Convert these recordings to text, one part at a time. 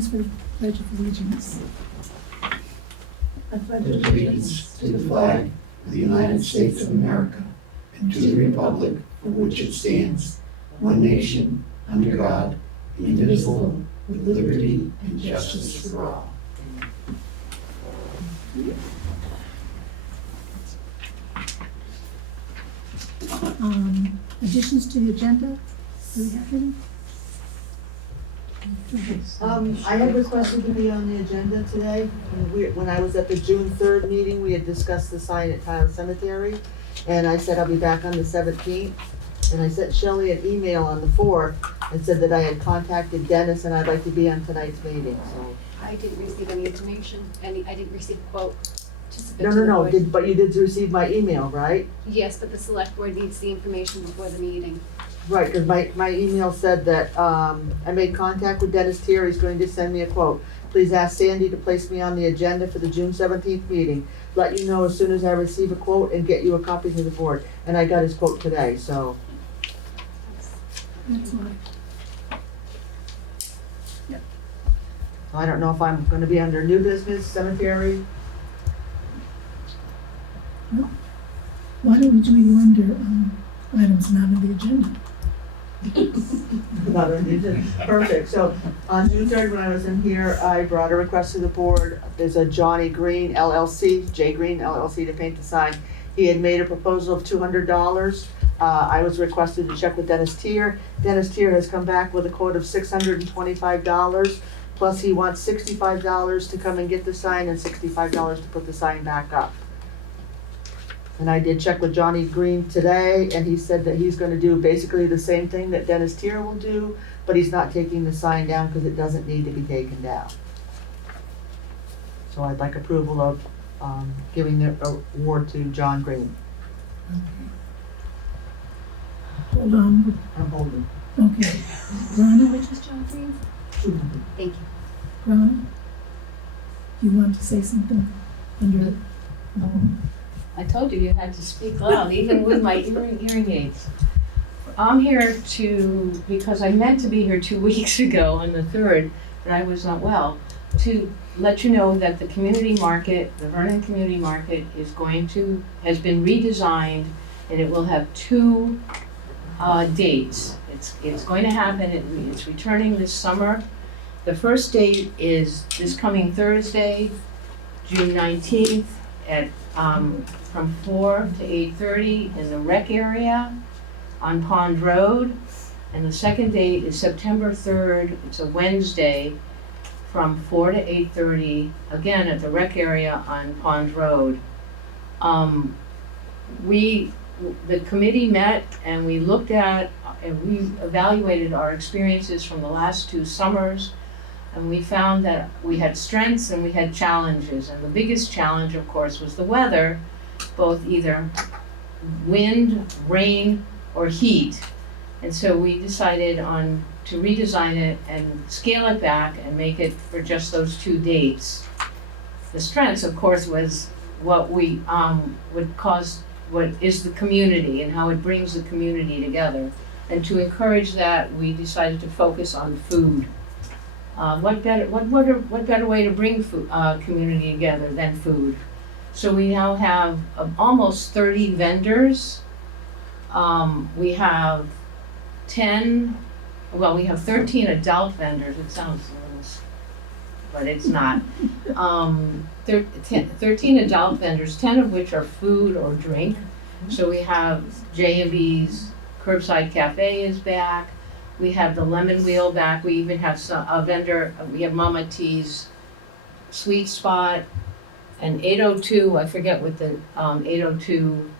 rise for the Pledge of Allegiance. I pledge Allegiance to the flag of the United States of America and to the republic for which it stands, one nation, under God, indivisible, with liberty and justice for all. Additions to the agenda? Do we have any? I had requested to be on the agenda today. When I was at the June 3rd meeting, we had discussed the sign at Tyler Cemetery, and I said I'll be back on the 17th. And I sent Shelley an email on the 4th and said that I had contacted Dennis and I'd like to be on tonight's meeting, so. I didn't receive any information, I didn't receive a quote to submit No, to the board. but you did receive my email, right? Yes, but the select board needs the information before the meeting. Right, because my email said that, I made contact with Dennis Tier, he's going to send me a quote. Please ask Sandy to place me on the agenda for the June 17th meeting. Let you know as soon as I receive a quote and get you a copy to the board. And I got his quote today, so. That's all. I don't know if I'm gonna be under new business, cemetery. Why don't we do you under items not on the agenda? Not on the agenda. Perfect, so on June 3rd, when I was in here, I brought a request to the board. There's a Johnny Green LLC, J Green LLC to paint the sign. He had made a proposal of $200. I was requested to check with Dennis Tier. Dennis Tier has come back with a quote of $625. Plus he wants $65 to come and get the sign and $65 to put the sign back up. And I did check with Johnny Green today, and he said that he's gonna do basically the same thing that Dennis Tier will do, but he's not taking the sign down because it doesn't need to be taken down. So I'd like approval of giving the award to John Green. Hold on. I'm holding. Okay. Rhonda, Which is John Green? Thank you. Rhonda, you want to say something under? I told you had to speak loud, even with my hearing aids. I'm here because I meant to be here 2 weeks ago on the 3rd, but I was not well, to let you know that the community market, the Vernon Community Market, has been redesigned, and it will have 2 dates. It's going to happen, it's returning this summer. The first date is this coming Thursday, June 19th, at from 4 to 8:30 in the rec area on Pond Road. And the second date is September 3rd, it's a Wednesday, from 4 to 8:30, again at the rec area on Pond Road. The committee met and we looked at and we evaluated our experiences from the last 2 summers, and we found that we had strengths and we had challenges. And the biggest challenge, of course, was the weather, both either wind, rain, or heat. And so we decided to redesign it and scale it back and make it for just those 2 dates. The strengths, of course, was what we what is the community and how it brings the community together. And to encourage that, we decided to focus on food. What better way to bring community together than food? So we now have almost 30 vendors. We have 13 adult vendors. It sounds a little, but it's not. 13 adult vendors, 10 of which are food or drink. So we have J&B's Curbside Cafe is back. We have the Lemon Wheel back. We even have a vendor, we have Mama T's Sweet Spot, and 802, I forget what the 802.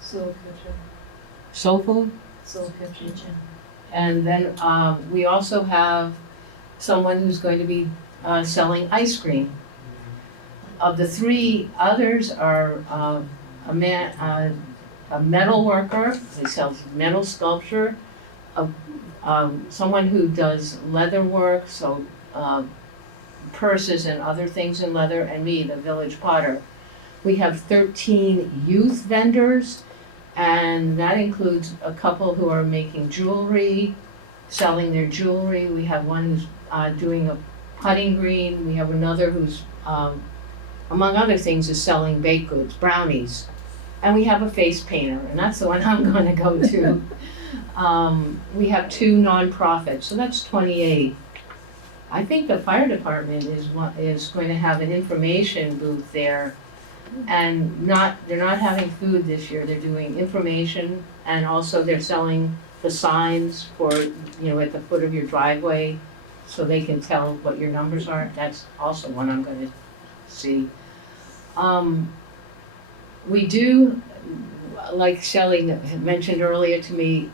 Soul Kitchen. Soul Food? Soul Kitchen. And then we also have someone who's going to be selling ice cream. Of the 3 others are a metal worker, he sells metal sculpture, someone who does leather work, so purses and other things in leather, and me, the village potter. We have 13 youth vendors, and that includes a couple who are making jewelry, selling their jewelry. We have one who's doing a putting green. We have another who's, among other things, is selling baked goods, brownies. And we have a face painter, and that's the one I'm gonna go to. We have 2 nonprofits, so that's 28. I think the fire department is going to have an information booth there. And they're not having food this year, they're doing information, and also they're selling the signs for, at the foot of your driveway, so they can tell what your numbers are. That's also one I'm gonna see. We do, like Shelley had mentioned earlier to me,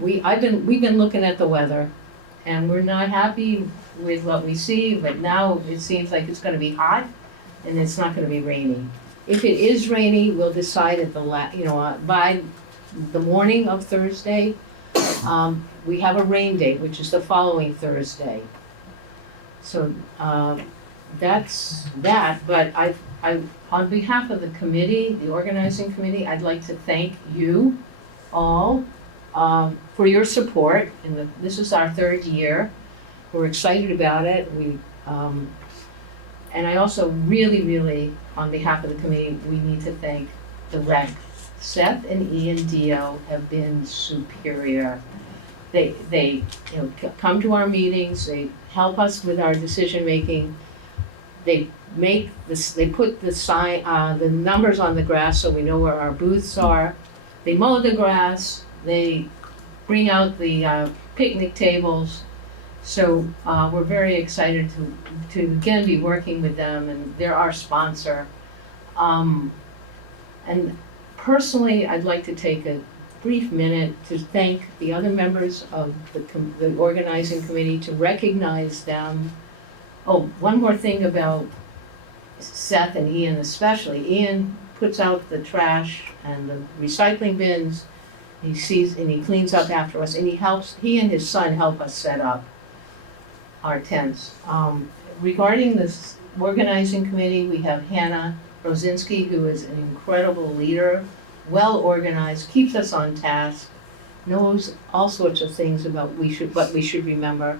we've been looking at the weather, and we're not happy with what we see, but now it seems like it's gonna be hot, and it's not gonna be rainy. If it is rainy, we'll decide at by the morning of Thursday. We have a rain date, which is the following Thursday. So, that's that, but I, on behalf of the committee, the organizing committee, I'd like to thank you all, for your support, and this is our 3rd year. We're excited about it. And I also really, on behalf of the committee, we need to thank the rec. Seth and Ian Dio have been superior. They come to our meetings, they help us with our decision making. They put the numbers on the grass so we know where our booths are. They mow the grass, they bring out the picnic tables. So we're very excited to again be working with them, and they're our sponsor. And personally, I'd like to take a brief minute to thank the other members of the organizing committee, to recognize them. Oh, one more thing about Seth and Ian especially. Ian puts out the trash and the recycling bins. He sees and he cleans up after us, and he and his son help us set up our tents. Regarding this organizing committee, we have Hannah Rosinski, who is an incredible leader, well organized, keeps us on task, knows all sorts of things about what we should remember.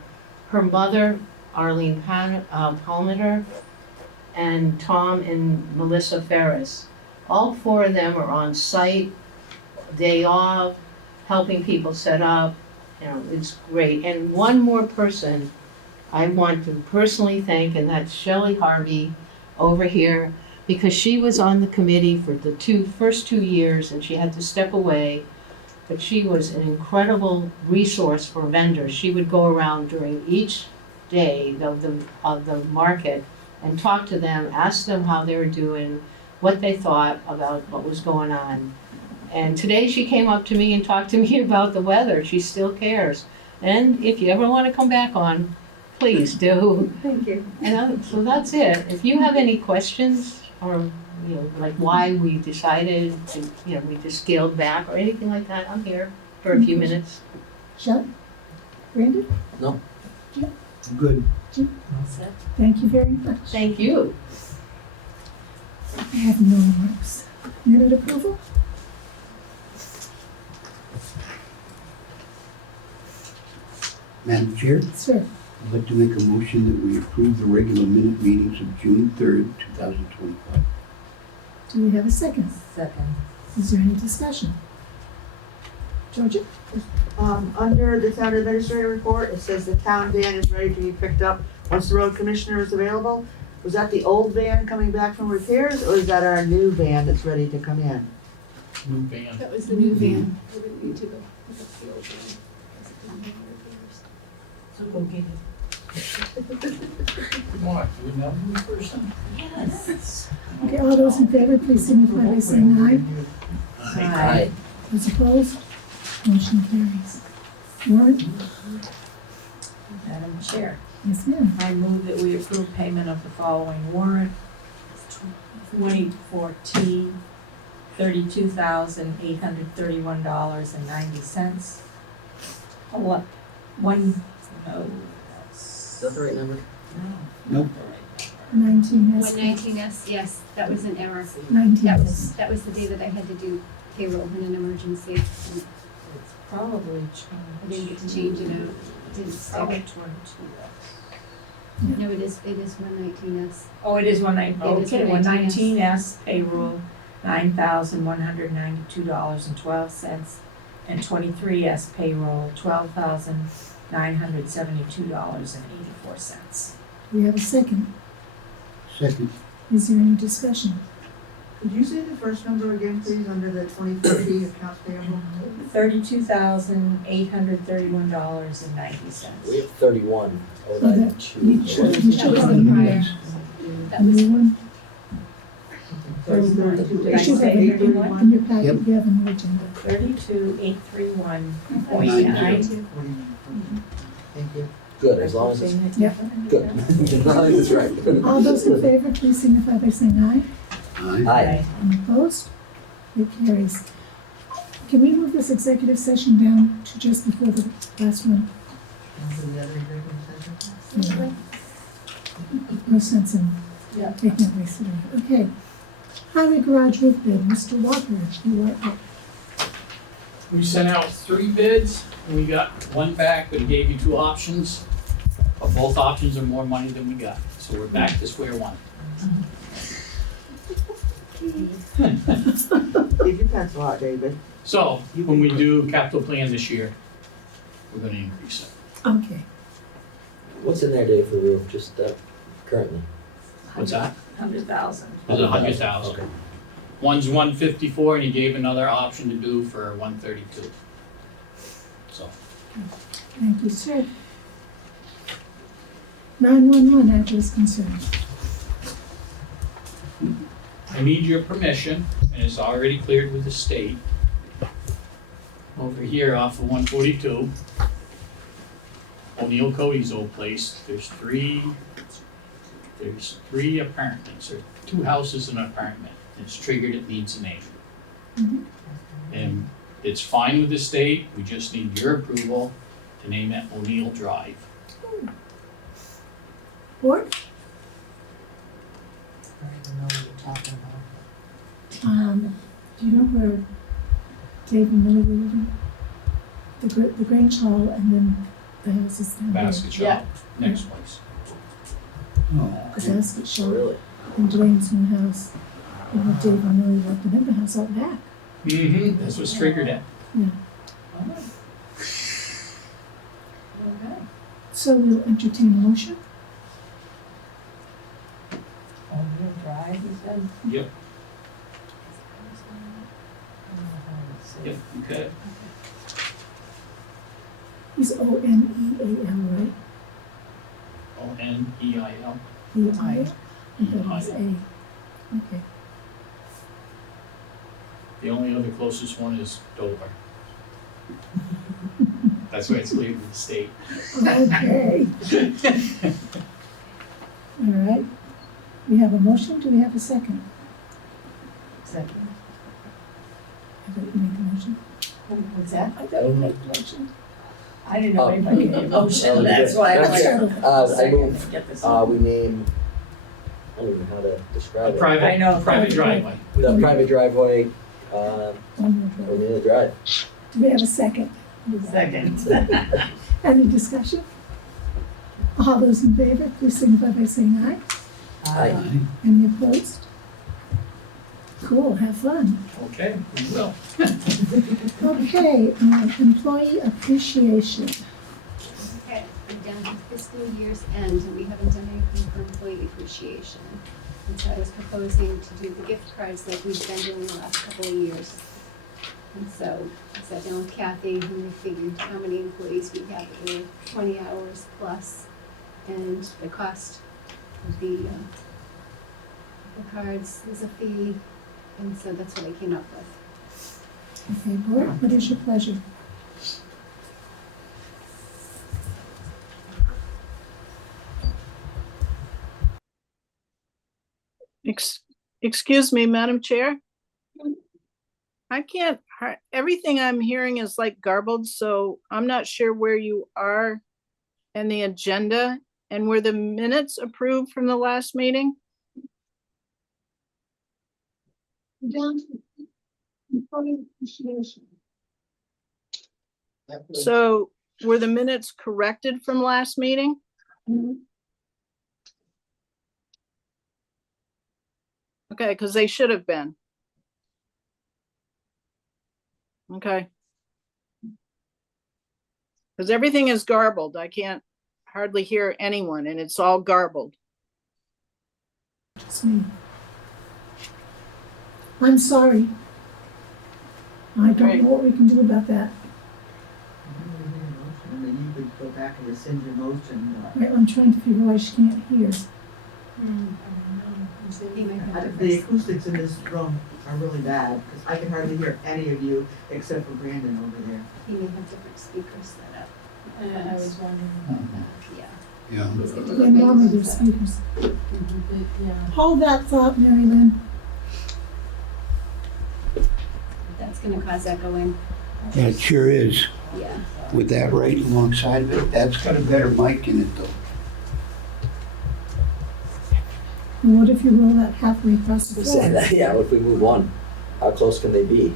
Her mother, Arlene Palmeter, and Tom and Melissa Ferris. All 4 of them are on site, day off, helping people set up. It's great. And one more person I want to personally thank, and that's Shelley Harvey over here, because she was on the committee for the first 2 years, and she had to step away. But she was an incredible resource for vendors. She would go around during each day of the market and talk to them, ask them how they were doing, what they thought about what was going on. And today she came up to me and talked to me about the weather. She still cares. And if you ever want to come back on, please do. Thank you. And so that's it. If you have any questions, or like why we decided to, we just scaled back or anything like that, I'm here for a few minutes. Shelley? Brandon? Good. Thank you very much. Thank you. I have no remarks. Minute approval? Madam Chair, Sir, I'd like to make a motion that we approve the regular minute meetings of June 3rd, 2025. do we have a second? Second. Is there any discussion? Georgia? Under the town administrator report, it says the town van is ready to be picked up once the road commissioner is available. Was that the old van coming back from repairs, or is that our new van that's ready to come in? New van. That was the new van. We didn't need to go pick up the old van. So go get it. Come on, do another new person? Yes. Okay, all those in favor, please signify by saying aye. Aye. Those opposed? Motion carries. Warrant? Madam Chair, Yes, ma'am. I move that we approve payment of the following warrant. 2014, $32,831.90. Is that the right number? Nope. 19S. 119S, yes, that was an error. 19S. That was the day that I had to do payroll in an emergency. And It's probably I didn't get to change it out. It didn't probably stick. 22. No, it is 119S. Oh, it is okay, 119S. 119S payroll, $9,192.12, and 23S payroll, $12,972.84. Do we have a second? Second. Is there any discussion? Could you say the first number again, please, under the 2030 accounts payable? $32,831.90. We have 31. Oh, Oh, that- that two. you should- you should That was have the a new prior. one. That A was, new one. So it's 32, Did I You should have say a new one. 831? In your packet, Yep. you have a new agenda. 32,831.9. Thank you. Good, as long as it's Yep. good. As long as it's right. All those in favor, please signify by saying aye. Aye. Any opposed? It carries. Can we move this executive session down to just before the last one? Yeah. No sense in Yeah. taking it wasted. Okay. Highway garage roof bid, Mr. Walker, you are up. We sent out 3 bids, and we got one back, but it gave you 2 options. But both options are more money than we got, so we're back to square one. Keep your pencil out, David. So, when we do capital plan this year, we're gonna increase it. Okay. What's in there, Dave, for the roof, just currently? What's that? 100,000. Is it 100,000? Okay. One's 154, and he gave another option to do for 132. So, Thank you, sir. 911 address concern. I need your permission, and it's already cleared with the state. Over here off of 142, O'Neill Cody's old place, there's three apartments, or 2 houses and an apartment. It's triggered, it needs a name. Mhm. And it's fine with the state, we just need your approval to name it O'Neill Drive. Board? I don't even know what you're talking about. Do you know where Dave and Millie were living? The Grange Hall and then the house is down there. Basket shop, next place. The basket shop Really? and Dwayne's new house. And where Dave and Millie lived, and then the house out back. Mm-hmm, that's what's triggered it. Okay. So we'll entertain a motion. O'Neill Drive, you said? Yep, yep, okay. He's O-N-E-A-L, right? O-N-E-I-L. E-I? I thought it was A. Okay. The only other closest one is Dover. That's why it's cleared with the state. Okay. All right. We have a motion. Do we have a second? Second. I thought you made the motion. What's that? I thought you made the motion. I didn't know anybody made a motion, Oh, that's why I was that's like. good. I move, Get this. we name, I don't even know how to A describe it. I know. private driveway. The private driveway, O'Neill Drive. O'Neill Drive. Do we have a second? Second. Any discussion? All those in favor, please signify by saying aye. Aye. Any opposed? Cool, have fun. Okay, we will. Okay, employee appreciation. okay, we're down to fiscal year's end, and we haven't done anything for employee appreciation. And so I was proposing to do the gift cards like we've been doing the last couple of years. And so I sat down with Kathy and we figured how many employees we have that were 20 hours plus, and the cost of the cards is a fee, and so that's what I came up with. Okay, board, what is your pleasure? Excuse me, Madam Chair? I can't, everything I'm hearing is like garbled, so I'm not sure where you are in the agenda. And were the minutes approved from the last meeting? Down to employee appreciation. So were the minutes corrected from last meeting? Mhm. Okay, because they should have been. Okay. Because everything is garbled. I can't hardly hear anyone and it's all garbled. Just me. I'm sorry. I don't know what we can do about that. And then you could go back and rescind your motion. Right, I'm trying to figure why she can't hear. He might have The different- acoustics in this room are really bad, because I can hardly hear any of you except for Brandon over there. He may have different speakers set up. I was wondering about that. Yeah. Yeah. He's got And different normally ways there's to set up. speakers. Yeah. Hold that thought, Mary Lynn. That's gonna cause echoing. Yeah, it sure is. Yeah. With that right alongside of it, that's got a better mic in it though. And what if you roll that halfway across the floor? Yeah, if we move one, how close can they be?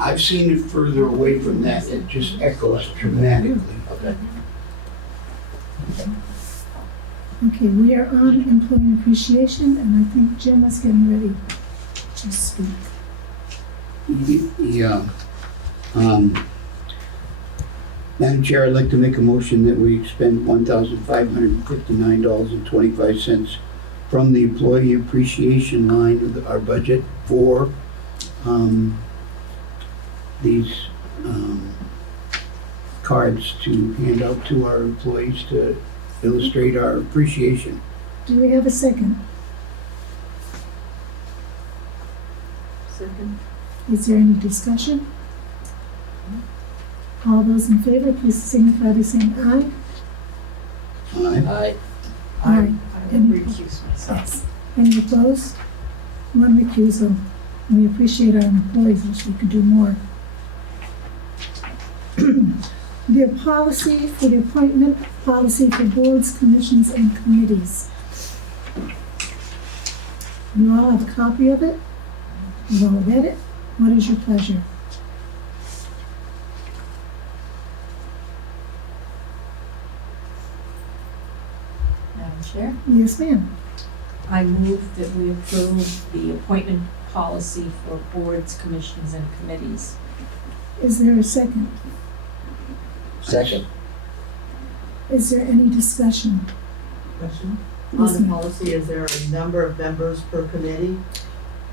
I've seen it further away from that, it just echoes dramatically. Okay. Okay, we are on employee appreciation, and I think Jim is getting ready to speak. Yeah. Madam Chair, I'd like to make a motion that we expend $1,559.25 from the employee appreciation line of our budget for these cards to hand out to our employees to illustrate our appreciation. Do we have a second? Second. Is there any discussion? All those in favor, please signify by saying aye. Aye. Aye. Aye. I would recuse myself. Yes. Any opposed? One recusal. We appreciate our employees, wish we could do more. The policy for the appointment, policy for boards, commissions, and committees. You all have a copy of it? You all read it? What is your pleasure? Madam Chair, Yes, ma'am. I move that we approve the appointment policy for boards, commissions, and committees. Is there a second? Second. Is there any discussion? Question? Yes, On the ma'am. policy, is there a number of members per committee?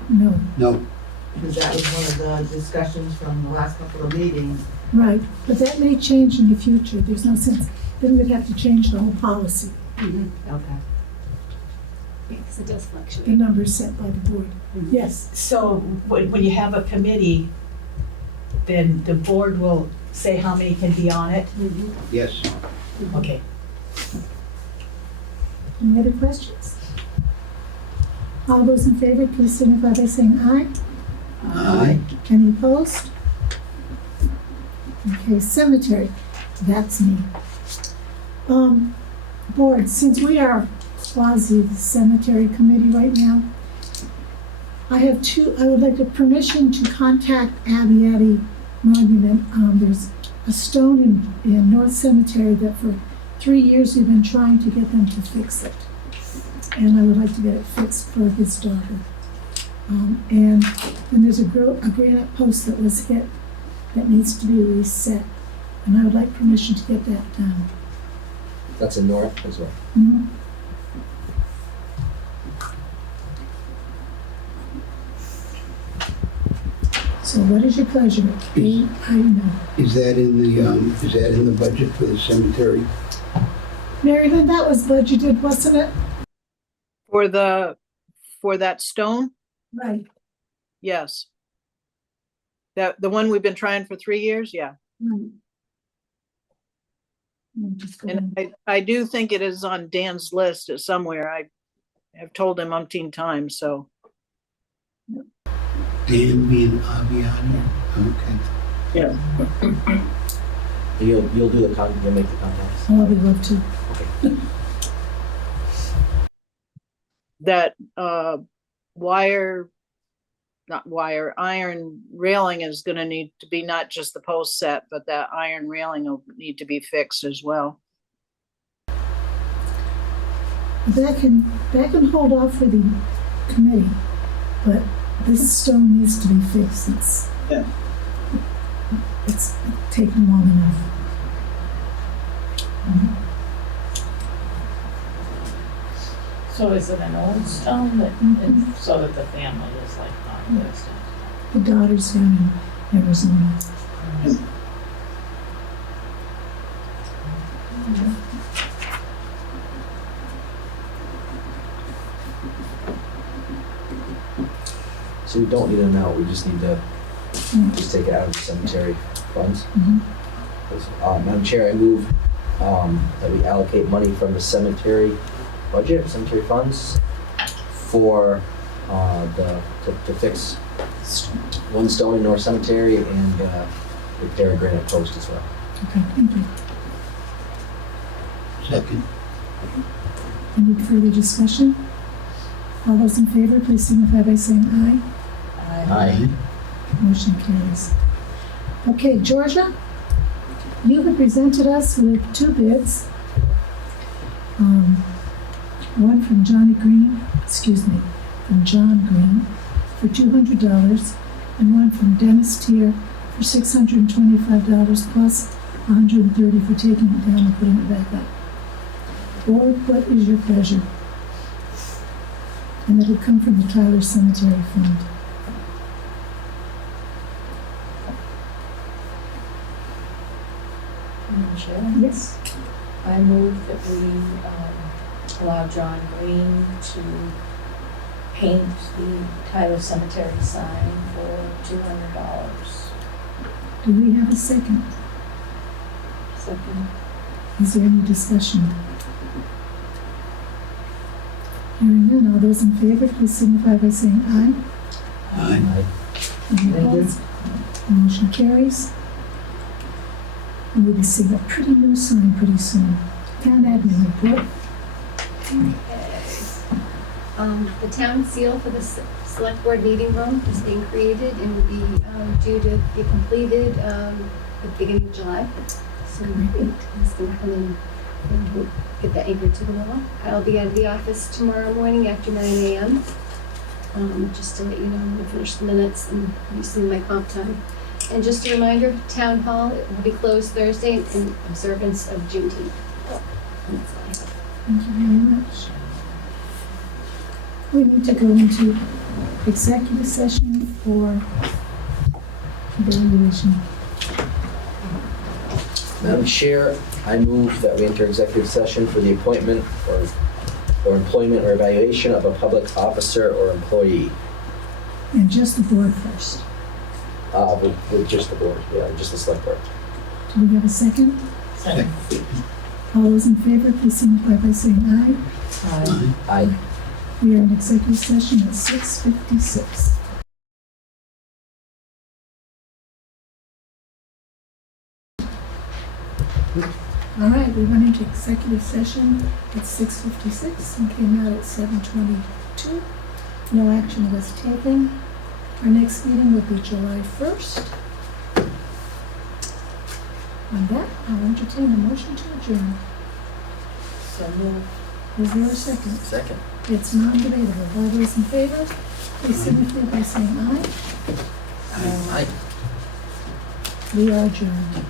No. No, Because that was one of the discussions from the last couple of meetings. Right, but that may change in the future. There's no sense. Then we'd have to change the whole policy. Okay. Because it does The fluctuate. numbers set by the board. Yes. So when you have a committee, then the board will say how many can be on it? yes. Okay. Any other questions? All those in favor, please signify by saying aye. Aye. Any opposed? Okay, cemetery, that's me. Board, since we are quasi the cemetery committee right now, I would like the permission to contact Abby Monument. There's a stone in North Cemetery that for 3 years we've been trying to get them to fix it. And I would like to get it fixed for his daughter. And there's a granite post that was hit that needs to be reset. And I would like permission to get that done. That's in North as well. Mhm. So what is your pleasure? I know. Is that in the budget for the cemetery? Mary Lynn, that was budgeted, wasn't it? For that stone, Right. yes. The one we've been trying for 3 years, yeah. Right. Just go And on. I do think it is on Dan's list somewhere. I have told him umpteen times, so. Dan being Aviani? Okay. Yeah. You'll do you'll make the contacts. Oh, I would love to. That wire not wire, iron railing is gonna need to be not just the post set, but that iron railing will need to be fixed as well. That can hold off for the committee, but this stone needs to be fixed. It's taken long enough. So is it an old stone that, so that the family is like on this stone? The daughter's down in Arizona. So we don't need an amount, we just need to just take it out of the cemetery funds. Mhm. Madam Chair, I move that we allocate money from the cemetery budget, cemetery funds, for to fix one stone in North Cemetery and repair a granite post as well. Okay, thank you. Second. Any further discussion? All those in favor, please signify by saying aye. Aye. Motion carries. Okay, Georgia, you have presented us with two bids. One from John Green for $200, and one from Dennis Tier for $625 plus $130 for taking it down and putting it back up. Board, what is your pleasure? And it'll come from the Tyler Cemetery Fund. Madam Chair, Yes. I move that we allow John Green to paint the Tyler Cemetery sign for $200. Do we have a second? Second. Is there any discussion? Hearing none, all those in favor, please signify by saying aye. Aye. Any opposed? Motion carries. And we'll be seeing a pretty new sign pretty soon. Town admin report. The town seal for the select board meeting room is being created and will be due to be completed at the beginning of July. So he's gonna come in and we'll get that anchored to the wall. I'll be out of the office tomorrow morning after 9 a.m. Just to let you know, I'm gonna finish the minutes and using my comp time. And just a reminder, town hall will be closed Thursday in observance of Juneteenth. That's all I have. Thank you very much. We need to go into executive session for evaluation. Madam Chair, I move that we enter executive session for the appointment or employment or evaluation of a public officer or employee. And just the board first. With just the board, just the select board. Do we have a second? Second. All those in favor, please signify by saying aye. Aye. Aye. We are in executive session at 6:56. All right, we went into executive session at 6:56 and came out at 7:22. No action was taken. Our next meeting will be July 1st. On that, I'll entertain a motion to adjourn. So moved. Is there a second? Second. It's non-debatable. All those in favor, please signify by saying aye. Aye. We are adjourned.